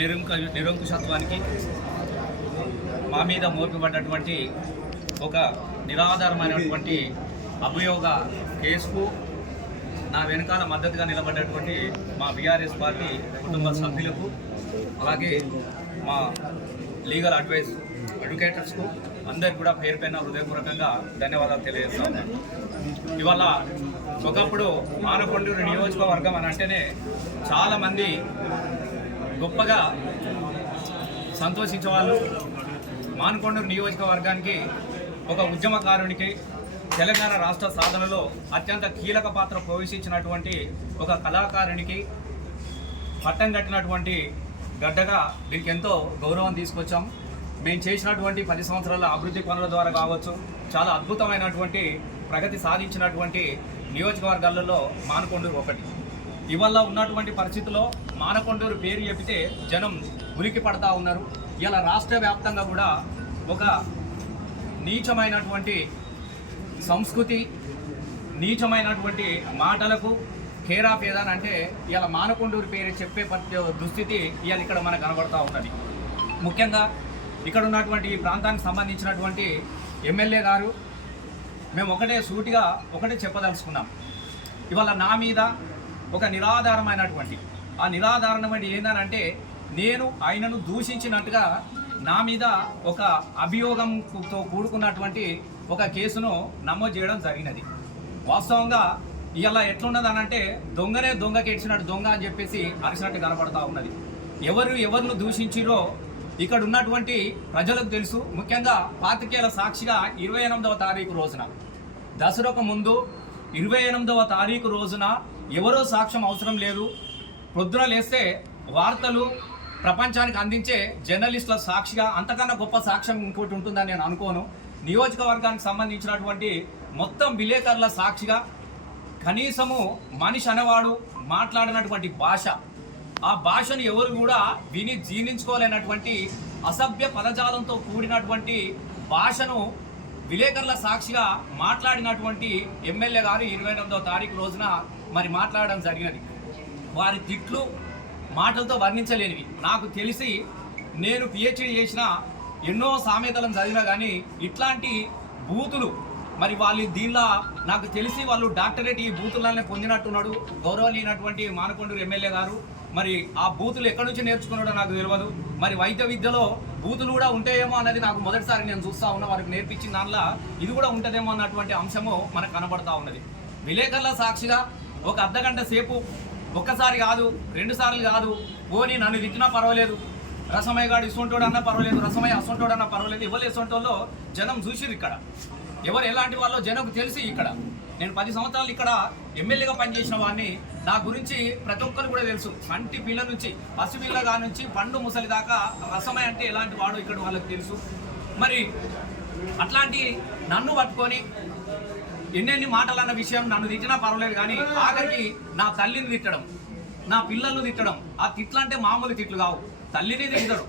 నిరంక నిరంకుశత్వానికి మా మీద మోపబడ్డటువంటి ఒక నిరాధారమైనటువంటి అభియోగ కేసుకు నా వెనకాల మద్దతుగా నిలబడ్డటువంటి మా బీఆర్ఎస్ పార్టీ కుటుంబ సభ్యులకు అలాగే మా లీగల్ అడ్వైస్ అడ్వకేటర్స్కు అందరికి కూడా పేరు పైన హృదయపూర్వకంగా ధన్యవాదాలు తెలియజేస్తా ఇవాళ ఒకప్పుడు మానకొండూరు నియోజకవర్గం అని అంటేనే చాలామంది గొప్పగా సంతోషించేవాళ్ళు మానకొండూరు నియోజకవర్గానికి ఒక ఉద్యమకారునికి తెలంగాణ రాష్ట్ర సాధనలో అత్యంత కీలక పాత్ర ప్రవేశించినటువంటి ఒక కళాకారునికి పట్టం కట్టినటువంటి గడ్డగా దీనికి ఎంతో గౌరవం తీసుకొచ్చాం. మేము చేసినటువంటి పది సంవత్సరాల అభివృద్ధి పనుల ద్వారా కావచ్చు చాలా అద్భుతమైనటువంటి ప్రగతి సాధించినటువంటి నియోజకవర్గాలలో మానకొండూరు ఒకటి. ఇవాళ ఉన్నటువంటి పరిస్థితుల్లో మానకొండూరు పేరు చెబితే జనం ఉలికి పడతా ఉన్నారు. ఇలా రాష్ట్ర వ్యాప్తంగా కూడా ఒక నీచమైనటువంటి సంస్కృతి నీచమైనటువంటి మాటలకు కేరా పేదాన్ అంటే ఇలా మానకొండూరు పేరు చెప్పే దుస్థితి ఇవాళ ఇక్కడ మనకు కనబడతా ఉన్నది. ముఖ్యంగా ఇక్కడ ఉన్నటువంటి ఈ ప్రాంతానికి సంబంధించినటువంటి ఎమ్మెల్యే గారు మేము ఒకటే సూటిగా ఒకటే చెప్పదలుచుకున్నాం. ఇవాళ నా మీద ఒక నిరాధారమైనటువంటి ఆ నిరాధారణమైన ఏందనంటే నేను ఆయనను దూషించినట్టుగా నా మీద ఒక అభియోగంతో కూడుకున్నటువంటి ఒక కేసును నమోదు చేయడం జరిగినది. వాస్తవంగా ఇలా ఎట్లున్నది అని అంటే దొంగనే దొంగకి ఏడ్చినట్టు దొంగ అని చెప్పేసి అరిచినట్టు కనపడతా ఉన్నది. ఎవరు ఎవరిని దూషించిరో ఇక్కడ ఉన్నటువంటి ప్రజలకు తెలుసు. ముఖ్యంగా పాతికేయుల సాక్షిగా ఇరవై ఎనిమిదవ తారీఖు రోజున దసరాకు ముందు ఇరవై ఎనిమిదవ తారీఖు రోజున ఎవరో సాక్ష్యం అవసరం లేదు. పొద్దున లేస్తే వార్తలు ప్రపంచానికి అందించే జర్నలిస్టుల సాక్షిగా అంతకన్నా గొప్ప సాక్ష్యం ఇంకోటి ఉంటుందని నేను అనుకోను. నియోజకవర్గానికి సంబంధించినటువంటి మొత్తం విలేకరుల సాక్షిగా కనీసము మనిషి అనేవాడు మాట్లాడినటువంటి భాష. ఆ భాషను ఎవరు కూడా విని జీర్ణించుకోలేనటువంటి అసభ్య పదజాలంతో కూడినటువంటి భాషను విలేకరుల సాక్షిగా మాట్లాడినటువంటి ఎమ్మెల్యే గారు ఇరవై ఎనిమిదవ తారీఖు రోజున మరి మాట్లాడడం జరిగినది. వారి తిట్లు మాటలతో వర్ణించలేనివి. నాకు తెలిసి నేను పిహెచ్డి చేసిన ఎన్నో సామెతలను చదివినా కానీ ఇట్లాంటి బూతులు మరి వాళ్ళు దీనిలో నాకు తెలిసి వాళ్ళు డాక్టరేట్ ఈ బూతులనే పొందినట్టున్నాడు. గౌరవనీయనటువంటి మానకొండూరు ఎమ్మెల్యే గారు మరి ఆ బూతులు ఎక్కడి నుంచి నేర్చుకున్నాడో నాకు తెలియదు మరి వైద్య విద్యలో బూతులు కూడా ఉంటాయేమో అన్నది నాకు మొదటిసారి నేను చూస్తా ఉన్నా వారికి నేర్పించిన దానిలో ఇది కూడా ఉంటుందేమో అన్నటువంటి అంశము మనకు కనబడతా ఉన్నది. విలేకరుల సాక్షిగా ఒక అర్ధగంట సేపు ఒక్కసారి కాదు రెండు సార్లు కాదు. పోనీ నన్ను తిట్టినా పర్వాలేదు. రసమయ్య గాడు ఇసుంటోడు పర్వాలేదు. రసమయ్య అసంటోడు పర్వాలేదు. ఎవరు ఇసుంటోళ్ళో జనం చూసిరు ఇక్కడ. ఎవరు ఎలాంటి వాళ్ళో జనంకు తెలిసి ఇక్కడ. నేను పది సంవత్సరాలు ఇక్కడ ఎమ్మెల్యేగా పనిచేసిన వాడిని. నా గురించి ప్రతి ఒక్కరు కూడా తెలుసు. సంటి పిల్ల నుంచి పసిపిల్లగా నుంచి పండు ముసలి దాకా రసమయ్య అంటే ఎలాంటి వాడు ఇక్కడ వాళ్ళకి తెలుసు. మరి అట్లాంటి నన్ను పట్టుకొని ఎన్నెన్ని మాటలు అన్న విషయం నన్ను తిట్టినా పర్వాలేదు కానీ ఆఖరికి నా తల్లిని తిట్టడం నా పిల్లల్ని తిట్టడం ఆ తిట్లు అంటే మామూలు తిట్లు కావు. తల్లిని తిడతాడు.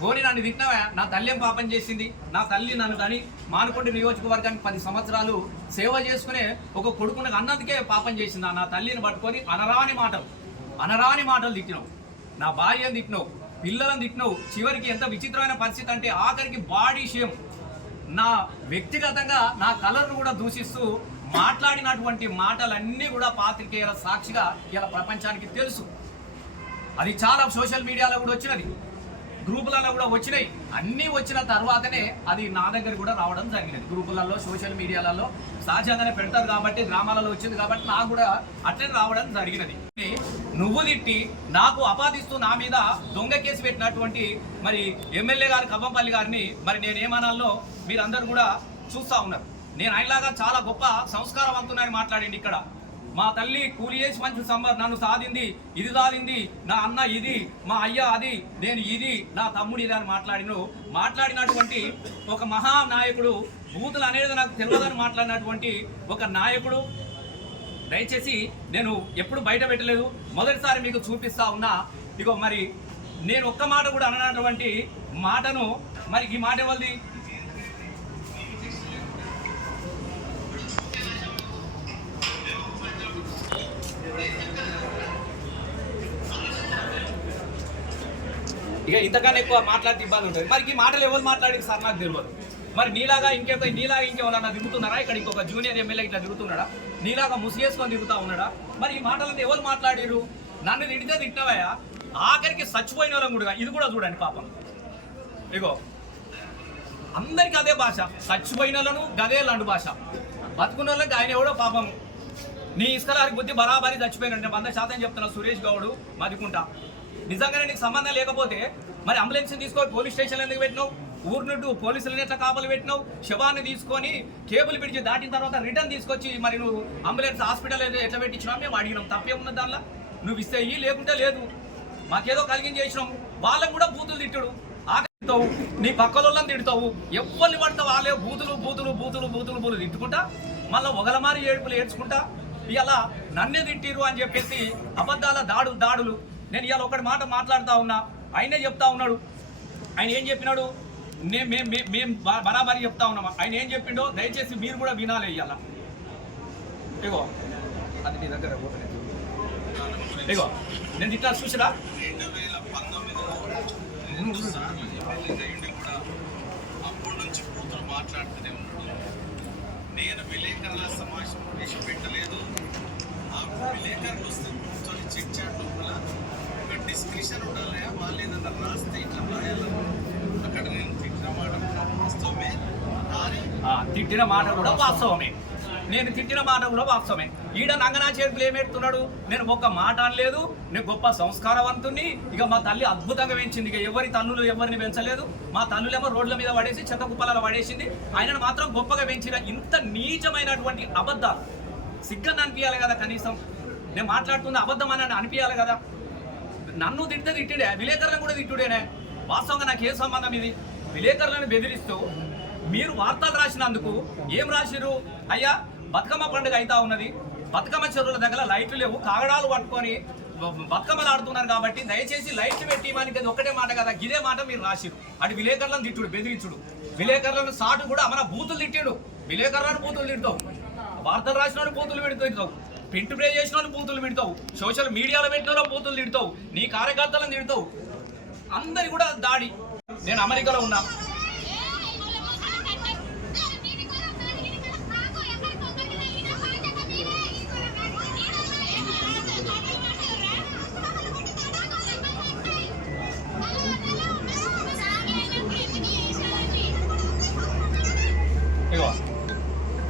పోని నన్ను తిట్టినవా? నా తల్లి ఏం పాపం చేసింది? నా తల్లి నన్ను కానీ మానుకుంటే నియోజకవర్గానికి పది సంవత్సరాలు సేవ చేసుకునే ఒక కొడుకునకు అన్నందుకే పాపం చేసిందా? నా తల్లిని పట్టుకొని అనరాని మాటలు అనరాని మాటలు తిట్టినావు. నా భార్యను తిట్టినావు పిల్లలను తిట్టినావు. చివరికి ఎంత విచిత్రమైన పరిస్థితి అంటే ఆఖరికి బాడీ షేమ్. నా వ్యక్తిగతంగా నా కలర్ను కూడా దూషిస్తూ మాట్లాడినటువంటి మాటలన్నీ కూడా పాత్రికేయుల సాక్షిగా ఇలా ప్రపంచానికి తెలుసు. అది చాలా సోషల్ మీడియాలో కూడా వచ్చినది. గ్రూపులలో కూడా వచ్చినాయి. అన్నీ వచ్చిన తర్వాతనే అది నా దగ్గర కూడా రావడం జరిగినది. గ్రూపులలో సోషల్ మీడియాలలో సహజంగానే పెడతారు కాబట్టి గ్రామాలలో వచ్చింది కాబట్టి నాకు కూడా అట్లనే రావడం జరిగినది. నువ్వు తిట్టి నాకు అపాదిస్తూ నా మీద దొంగ కేసు పెట్టినటువంటి మరి ఎమ్మెల్యే గారు కవ్వంపల్లి గారిని మరి నేను ఏమనాలో మీరందరూ కూడా చూస్తా ఉన్నారు. నేను ఆయనలాగా చాలా గొప్ప సంస్కారవంతున్నాయని మాట్లాడింది ఇక్కడ. మా తల్లి కూలి చేసి మంచి సంబర్ నన్ను సాధింది ఇది సాధింది నా అన్న ఇది మా అయ్య అది నేను ఇది నా తమ్ముడు ఇది అని మాట్లాడిన మాట్లాడినటువంటి ఒక మహానాయకుడు బూతులు అనేది నాకు తెలియదని మాట్లాడినటువంటి ఒక నాయకుడు దయచేసి నేను ఎప్పుడు బయట పెట్టలేదు. మొదటిసారి మీకు చూపిస్తా ఉన్నా. ఇగో మరి నేను ఒక్క మాట కూడా అననటువంటి మాటను మరి ఈ మాట ఎవరిది? ఇక ఇంతకన్నా ఎక్కువ మాట్లాడితే ఇబ్బంది ఉంటుంది. మరి ఈ మాటలు ఎవరు మాట్లాడి సార్? నాకు తెలియదు మరి నీలాగా ఇంకొక నీలాగా ఇంకెవరన్నా తిరుగుతున్నారా? ఇక్కడ ఇంకొక జూనియర్ ఎమ్మెల్యే ఇట్లా తిరుగుతున్నాడా? నీలాగా ముసిగేసుకొని తిరుగుతా ఉన్నాడా? మరి ఈ మాటలంతా ఎవరు మాట్లాడారు నన్ను తిడితే తిట్టవయా ఆఖరికి చచ్చిపోయిన వాళ్ళం కూడా. ఇది కూడా చూడండి పాపం. ఇగో. అందరికి అదే భాష. చచ్చిపోయిన వాళ్ళను గదే లాంటి భాష. బతుకున్న వాళ్ళకి ఆయన ఎవడో పాపం. నీ ఇసుకలారికి బుద్ధి బరాబరి చచ్చిపోయినంటే వంద శాతం చెప్తున్నా సురేష్ గౌడు మదికుంటా నిజంగానే నీకు సంబంధం లేకపోతే మరి అంబులెన్స్ తీసుకొని పోలీస్ స్టేషన్ ఎందుకు పెట్టినావు? ఊర్నుడు నుండి పోలీసులను ఎట్లా కాపలు పెట్టినావు? శవాన్ని తీసుకొని కేబుల్ పిడిచి దాటిన తర్వాత రిటర్న్ తీసుకొచ్చి మరి నువ్వు అంబులెన్స్ హాస్పిటల్ ఎట్లా పెట్టించినావు? మేము అడిగినాం. తప్పేమున్నది దానిలో? నువ్వు ఇస్తే ఇయ్యి లేకుంటే లేదు. మాకేదో కలిగించేసినాం వాళ్ళకు కూడా బూతులు తిట్టుడు. ఆకలితావు నీ పక్కలోళ్ళని తిడతావు. ఎవరిని పడతావు వాళ్ళే బూతులు బూతులు బూతులు బూతులు బూతులు తిట్టుకుంటా మళ్ళీ ఒకలమారి ఏడుపులు ఏడ్చుకుంటా ఇలా నన్నే తిట్టిరు అని చెప్పేసి అబద్ధాల దాడు దాడులు. నేను ఇవాళ ఒకటి మాట మాట్లాడుతూ ఉన్నా. ఆయనే చెప్తా ఉన్నాడు. ఆయన ఏం చెప్పినాడు? మేము బరాబరి చెప్తా ఉన్నామా ఆయన ఏం చెప్పిండో దయచేసి మీరు కూడా వినాలి ఇవాళ ఇగో. అది నీ దగ్గర ఇగో. నేను ఇట్లా చూసిరా రెండు వేల పంతొమ్మిదిలో రెండు సార్లు ఎమ్మెల్యేగా ఉండి కూడా అప్పటి నుంచి కూతురు మాట్లాడుతూనే ఉన్నాడు నేను విలేకరుల సమావేశం ప్రవేశపెట్టలేదు ఆ విలేకరులు వస్తే కూర్చొని చెక్ చేయడం లోపల ఒక డిస్క్రిప్షన్ ఉండాలి వాళ్ళు ఏదన్నా రాస్తే ఇట్లా రాయాలి అక్కడ నేను తిట్టిన మాట వాస్తవమే కానీ ఆ, తిట్టిన మాట కూడా వాస్తవమే. నేను తిట్టిన మాట కూడా వాస్తవమే. ఈడ నంగనా చేతులు ఏమెడుతున్నాడు నేను ఒక్క మాట అనలేదు నేను గొప్ప సంస్కారవంతుణ్ణి. ఇక మా తల్లి అద్భుతంగా పెంచింది. ఇక ఎవరి తల్లులు ఎవరిని పెంచలేదు. మా తల్లులేమో రోడ్ల మీద పడేసి చెత్త కుప్పలలో పడేసింది. ఆయనను మాత్రం గొప్పగా పెంచిన ఇంత నీచమైనటువంటి అబద్ధాలు. సిగ్గని అనిపించాలి కదా కనీసం. నేను మాట్లాడుతుంది అబద్ధం అని అనిపించాలి కదా. నన్ను తిడితే తిట్టిడే విలేకరులను కూడా తిట్టుడేనే. వాస్తవంగా నాకు ఏ సంబంధం ఇది? విలేకరులను బెదిరిస్తూ మీరు వార్తలు రాసినందుకు ఏం రాసిరు అయ్యా బతుకమ్మ పండుగ అయితా ఉన్నది. బతుకమ్మ చెరువుల దగ్గర లైట్లు లేవు కాగడాలు పట్టుకొని బతుకమ్మలు ఆడుతున్నారు కాబట్టి దయచేసి లైట్లు పెట్టి మనకి అది ఒకటే మాట కదా గిదే మాట మీరు రాసిరు అటు విలేకరులను తిట్టుడు బెదిరించుడు. విలేకరులను సాటు కూడా మన బూతులు తిట్టాడు. విలేకరులను బూతులు తిడతావు. వార్తలు రాసిన బూతులు పెడతావు. ప్రింట్ ప్రే చేసిన వాళ్ళు బూతులు పెడతావు. సోషల్ మీడియాలో పెట్టిన బూతులు తిడతావు. నీ కార్యకర్తలను తిడతావు. అందరి కూడా దాడి. నేను అమెరికాలో ఉన్నా.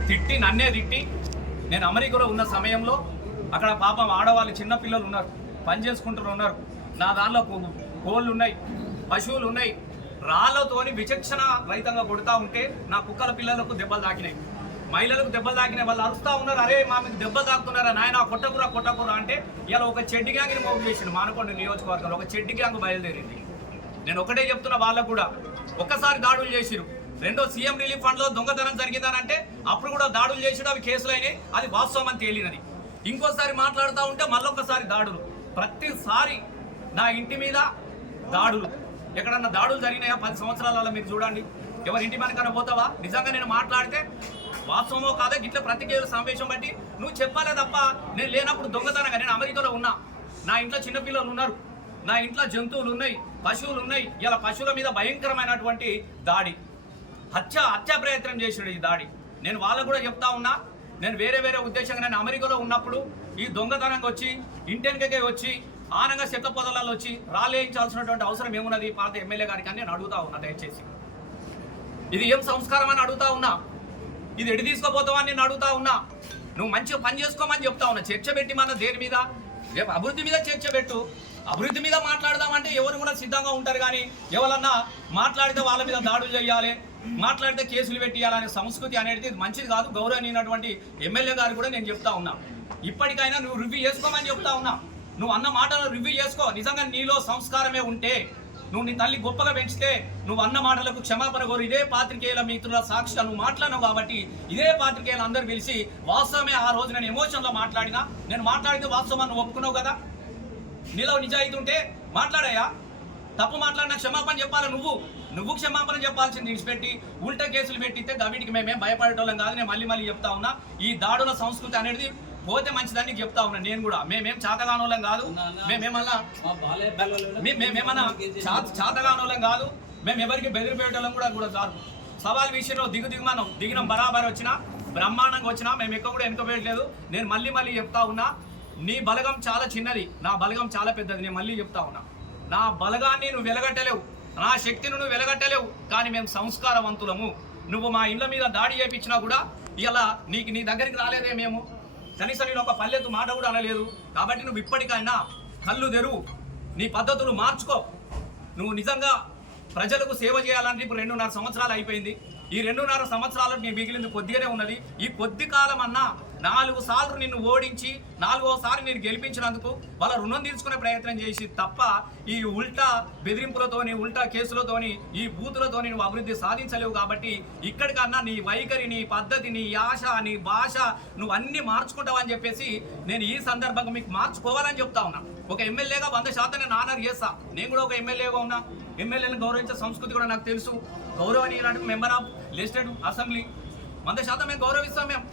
తిట్టి నన్నే తిట్టి నేను అమెరికాలో ఉన్న సమయంలో అక్కడ పాపం ఆడవాళ్ళు చిన్నపిల్లలు ఉన్నారు పని చేసుకుంటూ ఉన్నారు. నా దానిలో కోళ్ళు ఉన్నాయి పశువులు ఉన్నాయి. రాళ్ళతోని విచక్షణ రహితంగా కొడుతూ ఉంటే నా కుక్కల పిల్లలకు దెబ్బలు తాకినాయి. మహిళలకు దెబ్బలు తాకినాయి వాళ్ళు అరుస్తూ ఉన్నారు అరే మా మీకు దెబ్బలు తాకుతున్నారా నాయన? కొట్టకురా కొట్టకురా అంటే ఇలా ఒక చెడ్డి గ్యాంగ్ని మోగు చేసిండు మానకొండ నియోజకవర్గంలో ఒక చెడ్డి గ్యాంగ్ బయలుదేరింది. నేను ఒకటే చెప్తున్నా వాళ్ళకు కూడా. ఒక్కసారి దాడులు చేసిరు రెండో సీఎం రిలీఫ్ ఫండ్లో దొంగతనం జరిగిందనంటే అప్పుడు కూడా దాడులు చేసాడు అవి కేసులు అయినాయి. అది వాస్తవం అని తేలినది. ఇంకోసారి మాట్లాడుతూ ఉంటే మళ్ళొక్కసారి దాడులు. ప్రతిసారి నా ఇంటి మీద దాడులు. ఎక్కడన్నా దాడులు జరిగినాయా? పది సంవత్సరాలలో మీరు చూడండి. ఎవరి ఇంటి మనకన్నా పోతావా? నిజంగా నేను మాట్లాడితే వాస్తవమో కాదా గిట్ల ప్రతికేయుల సమావేశం బట్టి నువ్వు చెప్పాలే తప్ప నేను లేనప్పుడు దొంగతనంగా నేను అమెరికాలో ఉన్నా. నా ఇంట్లో చిన్నపిల్లలు ఉన్నారు. నా ఇంట్లో జంతువులు ఉన్నాయి పశువులు ఉన్నాయి. ఇలా పశువుల మీద భయంకరమైనటువంటి దాడి. హత్య హత్య ప్రయత్నం చేసాడు ఈ దాడి. నేను వాళ్ళకు కూడా చెప్తా ఉన్నా నేను వేరే వేరే ఉద్దేశంగా నేను అమెరికాలో ఉన్నప్పుడు ఈ దొంగతనంగా వచ్చి ఇంటెన్కే వచ్చి ఆనంగా చెత్త పొదలలో వచ్చి రాలేయించాల్సినటువంటి అవసరం ఏమున్నది? పాత ఎమ్మెల్యే గారికి అని నేను అడుగుతా ఉన్నా దయచేసి. ఇది ఏం సంస్కారం అని అడుగుతా ఉన్నా? ఇది ఎడి తీసుకోపోతావా అని నేను అడుగుతా ఉన్నా? నువ్వు మంచిగా పని చేసుకోమని చెప్తా ఉన్నా. చర్చ పెట్టి మన దేని మీద? రేపు అభివృద్ధి మీద చర్చ పెట్టు. అభివృద్ధి మీద మాట్లాడదామంటే ఎవరు కూడా సిద్ధంగా ఉంటారు కానీ ఎవరన్నా మాట్లాడితే వాళ్ళ మీద దాడులు చేయాలి. మాట్లాడితే కేసులు పెట్టియాలనే సంస్కృతి అనేది మంచిది కాదు గౌరవనీయనటువంటి ఎమ్మెల్యే గారు కూడా నేను చెప్తా ఉన్నా. ఇప్పటికైనా నువ్వు రివ్యూ చేసుకోమని చెప్తా ఉన్నా. నువ్వు అన్న మాటలు రివ్యూ చేసుకో. నిజంగా నీలో సంస్కారమే ఉంటే నువ్వు నీ తల్లి గొప్పగా పెంచితే నువ్వు అన్న మాటలకు క్షమాపణ కోరు. ఇదే పాత్రికేయుల మిత్రుల సాక్షిగా నువ్వు మాట్లాడినావు కాబట్టి ఇదే పాత్రికేయులు అందరు పిలిచి వాస్తవమే ఆ రోజు నేను ఎమోషన్లో మాట్లాడినా. నేను మాట్లాడితే వాస్తవం నువ్వు ఒప్పుకున్నావు కదా? నీలో నిజాయితీ ఉంటే మాట్లాడాయా తప్పు మాట్లాడినా క్షమాపణ చెప్పాలా నువ్వు? నువ్వు క్షమాపణ చెప్పాల్సింది విడిచిపెట్టి ఉల్టా కేసులు పెట్టితే గవిటికి మేమేం భయపడేటోళ్ళం కాదు నేను మళ్ళీ మళ్ళీ చెప్తా ఉన్నా. ఈ దాడుల సంస్కృతి అనేది పోతే మంచిదని నీకు చెప్తా ఉన్నా నేను కూడా. మేమేం చాతగానోళ్ళం కాదు. మేమేమన్నా మా బాలయ్య పిల్లలు మే- మే- మేమన్నా చా- చాతగానోళ్ళం కాదు. మేము ఎవరికి బెదిరిపోయేటోళ్ళం కూడా కూడా కాదు. సవాల్ విషయంలో దిగు దిగుమానం దిగినం బరాబర్ వచ్చినా బ్రహ్మాండంగా వచ్చినా మేము ఎక్కువ కూడా వెనుకపోయట్లేదు నేను మళ్ళీ మళ్ళీ చెప్తా ఉన్నా నీ బలగం చాలా చిన్నది. నా బలగం చాలా పెద్దది. నేను మళ్ళీ చెప్తా ఉన్నా. నా బలగాన్ని నువ్వు వెలగట్టలేవు. నా శక్తిని నువ్వు వెలగట్టలేవు కానీ మేము సంస్కారవంతులము. నువ్వు మా ఇళ్ళ మీద దాడి చేయించినా కూడా ఇలా నీకు నీ దగ్గరికి రాలేదే మేము. కనీసం నేను ఒక పల్లెత్తు మాట కూడా అనలేదు. కాబట్టి నువ్వు ఇప్పటికైనా కళ్ళు తెరువు నీ పద్ధతులు మార్చుకో. నువ్వు నిజంగా ప్రజలకు సేవ చేయాలంటే ఇప్పుడు రెండున్నర సంవత్సరాలు అయిపోయింది. ఈ రెండున్నర సంవత్సరాలు నీ మిగిలింది కొద్దిగానే ఉన్నది. ఈ కొద్ది కాలం అన్నా నాలుగు సార్లు నిన్ను ఓడించి నాలుగోసారి నేను గెలిపించినందుకు వాళ్ళ రుణం తీర్చుకునే ప్రయత్నం చేసి తప్ప ఈ ఉల్టా బెదిరింపులతోని ఉల్టా కేసులతోని ఈ బూతులతోని నువ్వు అభివృద్ధి సాధించలేవు కాబట్టి ఇక్కడికన్నా నీ వైఖరి నీ పద్ధతి నీ ఆశ నీ భాష నువ్వు అన్ని మార్చుకుంటావని చెప్పేసి నేను ఈ సందర్భంగా మీకు మార్చుకోవాలని చెప్తా ఉన్నా. ఒక ఎమ్మెల్యేగా వంద శాతం నేను ఆనర్ చేస్తా. నేను కూడా ఒక ఎమ్మెల్యేగా ఉన్నా. ఎమ్మెల్యేలను గౌరవించే సంస్కృతి కూడా నాకు తెలుసు. గౌరవనీయులు మెంబర్ ఆఫ్ లెజిస్లేటివ్ అసెంబ్లీ. వంద శాతం మేము గౌరవిస్తాం మేము.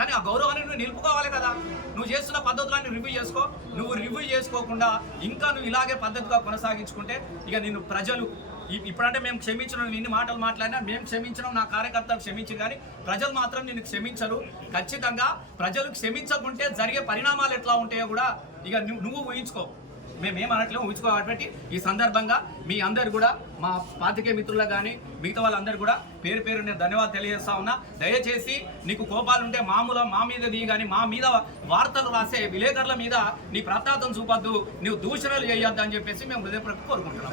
కానీ ఆ గౌరవాన్ని నువ్వు నిలుపుకోవాలి కదా. నువ్వు చేస్తున్న పద్ధతులన్నీ రివ్యూ చేసుకో. నువ్వు రివ్యూ చేసుకోకుండా ఇంకా నువ్వు ఇలాగే పద్ధతిగా కొనసాగించుకుంటే ఇక నిన్ను ప్రజలు ఇప్పుడంటే మేము క్షమించడం నిన్ను ఇన్ని మాటలు మాట్లాడినా మేము క్షమించడం నా కార్యకర్తలు క్షమించరు కానీ ప్రజలు మాత్రం నిన్ను క్షమించరు. ఖచ్చితంగా ప్రజలు క్షమించకుంటే జరిగే పరిణామాలు ఎట్లా ఉంటాయో కూడా ఇక నువ్వు నువ్వు ఊహించుకో. మేము అనట్లేము ఉంచుకో కాబట్టి ఈ సందర్భంగా మీ అందరు కూడా మా పాతికే మిత్రులు కానీ మిగతా వాళ్ళందరూ కూడా పేరు పేరు నేను ధన్యవాదాలు తెలియజేస్తా ఉన్నా. దయచేసి నీకు కోపాలు ఉంటే మామూలు మా మీద నీ కానీ మా మీద వార్తలు రాసే విలేకరుల మీద నీ ప్రతాపం చూపొద్దు. నువ్వు దూషణలు చేయొద్దు అని చెప్పేసి మేము హృదయపూర్వక కోరుకుంటున్నాం.